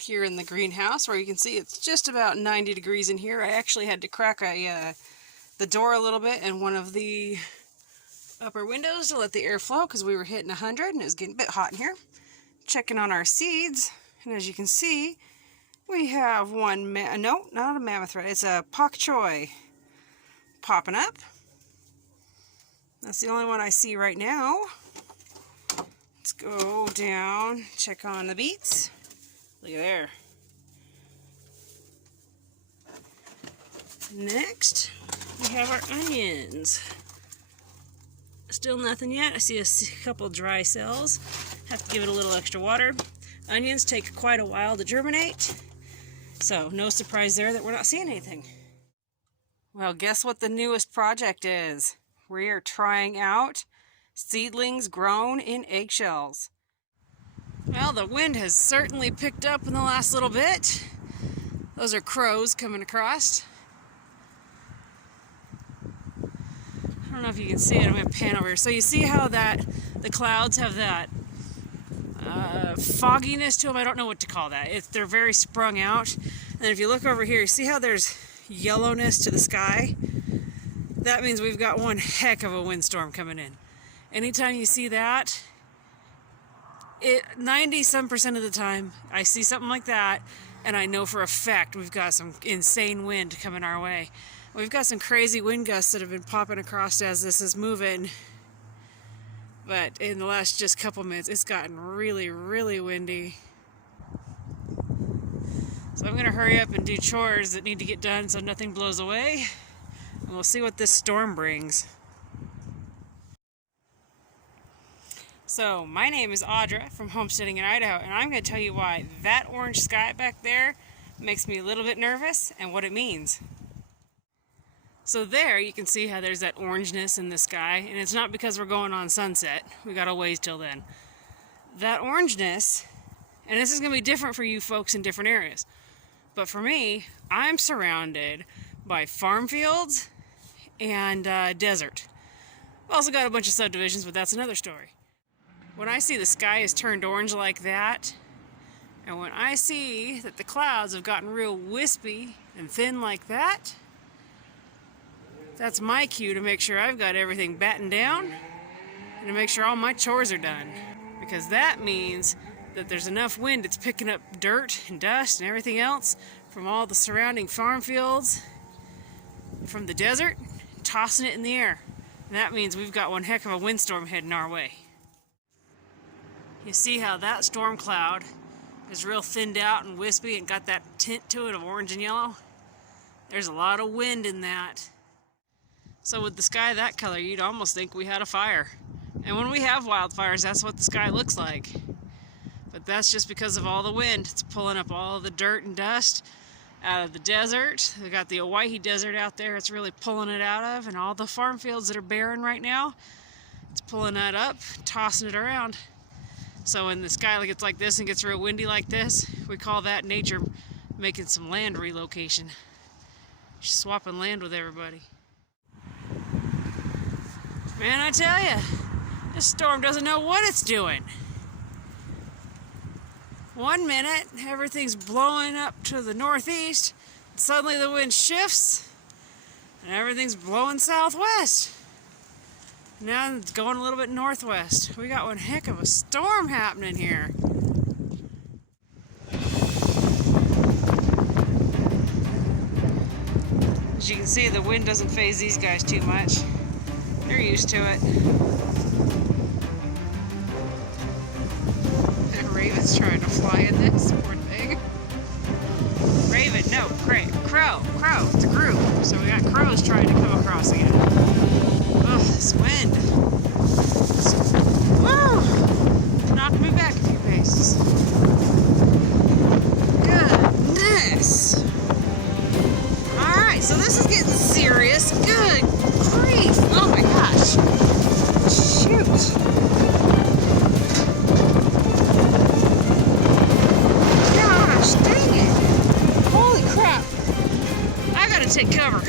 here in the greenhouse where you can see it's just about 90 degrees in here. I actually had to crack the door a little bit in one of the upper windows to let the air flow because we were hitting 100 and it was getting a bit hot in here. Checking on our seeds, and as you can see, we have one, no, not a mammoth red, it's a pak choi popping up. That's the only one I see right now. Let's go down, check on the beets. Look at there. Next, we have our onions. Still nothing yet. I see a couple dry cells. Have to give it a little extra water. Onions take quite a while to germinate, so no surprise there that we're not seeing anything. Well, guess what the newest project is? We are trying out seedlings grown in eggshells. Well, the wind has certainly picked up in the last little bit. Those are crows coming across. I don't know if you can see it. I'm going to pan over here. So you see how the clouds have that fogginess to them? I don't know what to call that. They're very sprung out. And if you look over here, you see how there's yellowness to the sky? That means we've got one heck of a windstorm coming in. Anytime you see that, 90-some% of the time, I see something like that, and I know for a fact we've got some insane wind coming our way. We've got some crazy wind gusts that have been popping across as this is moving. But in the last just couple minutes, it's gotten really, really windy. So I'm going to hurry up and do chores that need to get done so nothing blows away. And we'll see what this storm brings. So my name is Audra from Homesteading in Idaho, and I'm going to tell you why that orange sky back there makes me a little bit nervous and what it means. So there you can see how there's that orangeness in the sky, and it's not because we're going on sunset. We got a ways till then. That orangeness, and this is going to be different for you folks in different areas, but for me, I'm surrounded by farm fields and desert. We've also got a bunch of subdivisions, but that's another story. When I see the sky is turned orange like that, and when I see that the clouds have gotten real wispy and thin like that, that's my cue to make sure I've got everything battened down and to make sure all my chores are done. Because that means that there's enough wind that's picking up dirt and dust and everything else from all the surrounding farm fields, from the desert, tossing it in the air. And that means we've got one heck of a windstorm heading our way. You see how that storm cloud is real thinned out and wispy and got that tint to it of orange and yellow? There's a lot of wind in that. So with the sky that color, you'd almost think we had a fire. And when we have wildfires, that's what the sky looks like. But that's just because of all the wind. It's pulling up all the dirt and dust out of the desert. We got the Owyhee Desert out there, it's really pulling it out of, and all the farm fields that are barren right now, it's pulling that up, tossing it around. So when the sky gets like this and gets real windy like this, we call that nature making some land relocation. Just swapping land with everybody. Man, I tell you, this storm doesn't know what it's doing. One minute, everything's blowing up to the northeast, and suddenly the wind shifts, and everything's blowing southwest. Now it's going a little bit northwest. We got one heck of a storm happening here. As you can see, the wind doesn't faze these guys too much. They're used to it. That raven's trying to fly in this, poor thing. Raven, no, crow, it's a group. So we got crows trying to come across again. Oh, this wind. Woo! Knocked me back a few paces. Goodness! Alright, so this is getting serious. Good grief! Oh my gosh! Shoot! Gosh, dang it! Holy crap! I gotta take cover.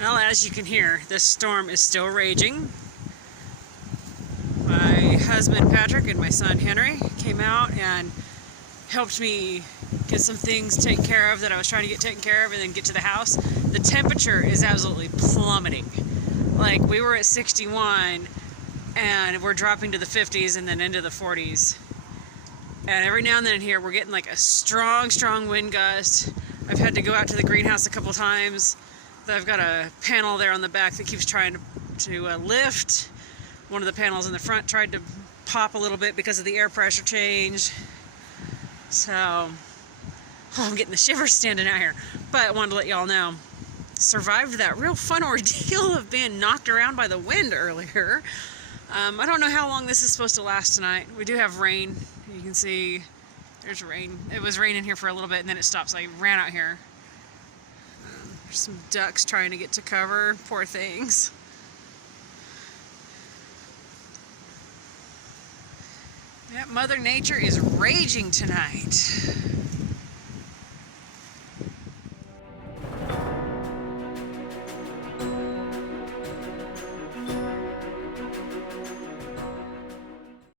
Well, as you can hear, this storm is still raging. My husband Patrick and my son Henry came out and helped me get some things taken care of that I was trying to get taken care of and then get to the house. The temperature is absolutely plummeting. Like, we were at 61 and we're dropping to the 50s and then into the 40s. And every now and then in here we're getting like a strong wind gust. I've had to go out to the greenhouse a couple times. I've got a panel there on the back that keeps trying to lift. One of the panels in the front tried to pop a little bit because of the air pressure change. So, I'm getting the shivers standing out here. But I wanted to let y'all know, survived that real fun ordeal of being knocked around by the wind earlier. I don't know how long this is supposed to last tonight. We do have rain. You can see there's rain. It was raining here for a little bit and then it stopped, so I ran out here. There's some ducks trying to get to cover. Poor things. Yeah, Mother Nature is raging tonight.